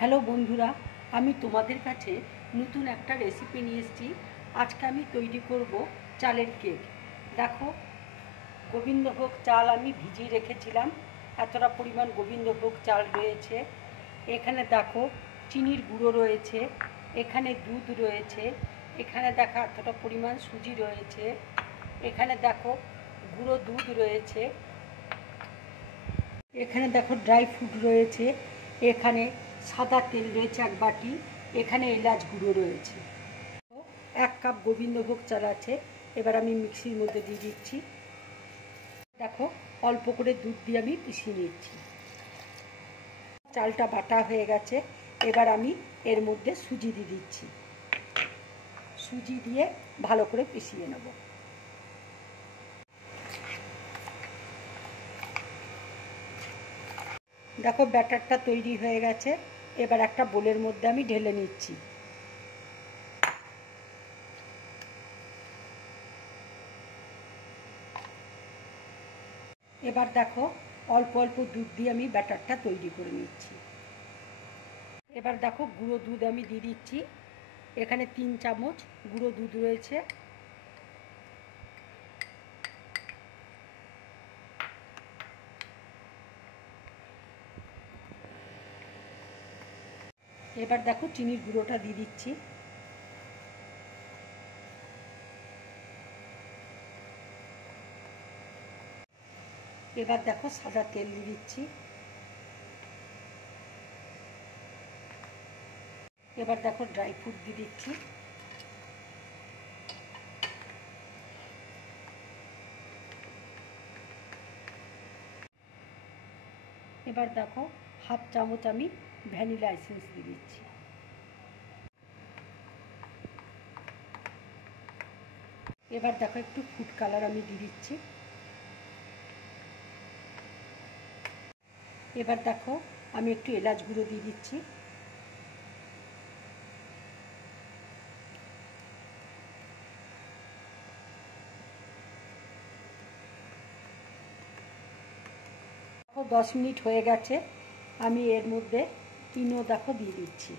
Hello বন্ধুরা, আমি তোমাদের কাছে নতুন একটা রেসিপি নিয়ে এসেছি। আজকে আমি তৈরি করব চালের কেক। দেখো, গোবিন্দভোগ চাল আমি ভিজিয়ে রেখেছিলাম। এতটা পরিমাণ গোবিন্দভোগ চাল রয়েছে। এখানে দেখো চিনির গুঁড়ো রয়েছে, এখানে দুধ রয়েছে, এখানে দেখো এতটা পরিমাণ সুজি রয়েছে, এখানে দেখো গুঁড়ো দুধ রয়েছে, এখানে দেখো ড্রাই ফ্রুট রয়েছে, এখানে সাদা তেল রয়েছে এক বাটি, এখানে এলাচ গুঁড়ো রয়েছে। 1 কাপ গোবিন্দভোগ চাল আছে। এবার আমি মিক্সির মধ্যে দিয়ে দিচ্ছি। দেখো অল্প করে দুধ দিয়ে আমি পিষিয়ে নিচ্ছি। চালটা বাটা হয়ে গেছে। এবার আমি এর মধ্যে সুজি দিয়ে দিচ্ছি। সুজি দিয়ে ভালো করে পিষিয়ে নেব। দেখো ব্যাটারটা তৈরি হয়ে গেছে। এবার একটা বোলের মধ্যে আমি ঢেলে নিচ্ছি। এবার দেখো অল্প অল্প দুধ দিয়ে আমি ব্যাটারটা তৈরি করে নিচ্ছি। এবার দেখো গুঁড়ো দুধ আমি দিয়ে দিচ্ছি। এখানে 3 চামচ গুঁড়ো দুধ রয়েছে। এবার দেখো চিনির গুঁড়োটা দিয়ে দিচ্ছি। এবার দেখো সাদা তেল দিয়ে দিচ্ছি। এবার দেখো ড্রাই ফ্রুট দিয়ে দিচ্ছি। এবার দেখো হাফ চামচ আমি ভ্যানিলা এসেন্স দিয়ে দিচ্ছি। এবার দেখো একটু ফুড কালার আমি দিয়ে দিচ্ছি। এবার দেখো আমি একটু এলাচ গুঁড়ো দিয়ে দিচ্ছি। দেখো 10 মিনিট হয়ে গেছে। আমি এর মধ্যে ইনো দেখো দিয়ে দিচ্ছি।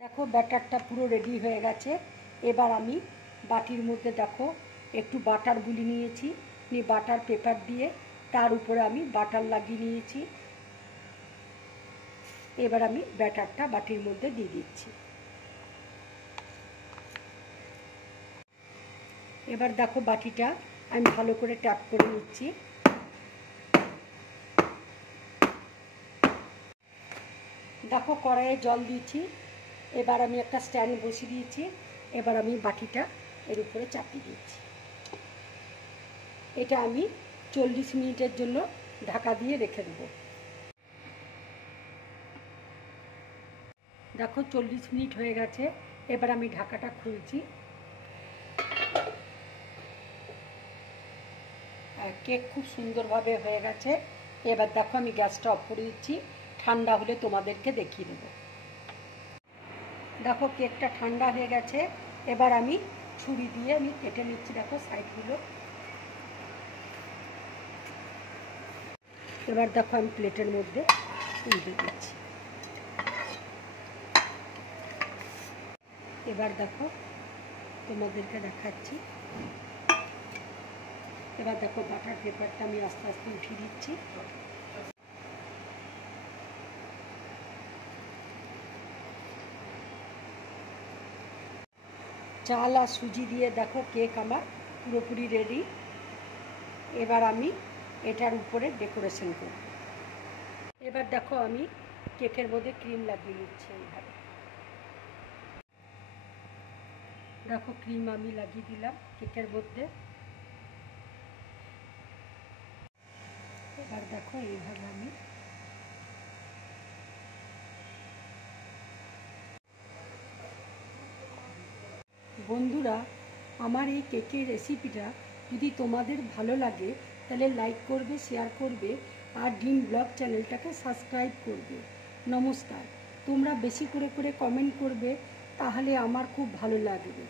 দেখো ব্যাটারটা পুরো রেডি হয়ে গেছে। এবার আমি বাটির মধ্যে দেখো একটু বাটার গুলি নিয়েছি, নিয়ে বাটার পেপার দিয়ে তার উপরে আমি বাটার লাগিয়ে নিয়েছি। এবার আমি ব্যাটারটা বাটির মধ্যে দিয়ে দিচ্ছি। এবার দেখো বাটিটা আমি ভালো করে ট্যাপ করে নিচ্ছি। দেখো কড়াইয়ে জল দিয়েছি। এবার আমি একটা স্ট্যান্ড বসিয়ে দিয়েছি। এবার আমি বাটিটা এর উপরে চাপিয়ে দিচ্ছি। এটা আমি 40 মিনিটের জন্য ঢাকা দিয়ে রেখে দেবো। দেখো 40 মিনিট হয়ে গেছে। এবার আমি ঢাকাটা খুলছি। কেক খুব সুন্দরভাবে হয়ে গেছে। এবার দেখো আমি গ্যাসটা অফ করে দিচ্ছি। ঠান্ডা হলে তোমাদেরকে দেখিয়ে দেবো। দেখো কেকটা ঠান্ডা হয়ে গেছে। এবার আমি ছুরি দিয়ে আমি কেটে নিচ্ছি। দেখো সাইডগুলো। এবার দেখো আমি প্লেটের মধ্যে উল্টে দিচ্ছি। এবার দেখো তোমাদেরকে দেখাচ্ছি। এবার দেখো বাটার পেপারটা আমি আস্তে আস্তে উঠিয়ে দিচ্ছি। চাল আর সুজি দিয়ে দেখো কেক আমার পুরোপুরি রেডি। এবার আমি এটার উপরে ডেকোরেশন করব। এবার দেখো আমি কেকের মধ্যে ক্রিম লাগিয়ে নিচ্ছি। এইভাবে দেখো ক্রিম আমি লাগিয়ে দিলাম কেকের মধ্যে। এবার দেখো এইভাবে আমি বন্ধুরা, আমার এই কেকের রেসিপিটা যদি তোমাদের ভালো লাগে তাহলে লাইক করবে, শেয়ার করবে আর ড্রিম ব্লগ চ্যানেলটাকে সাবস্ক্রাইব করবে। নমস্কার। তোমরা বেশি করে কমেন্ট করবে তাহলে আমার খুব ভালো লাগবে।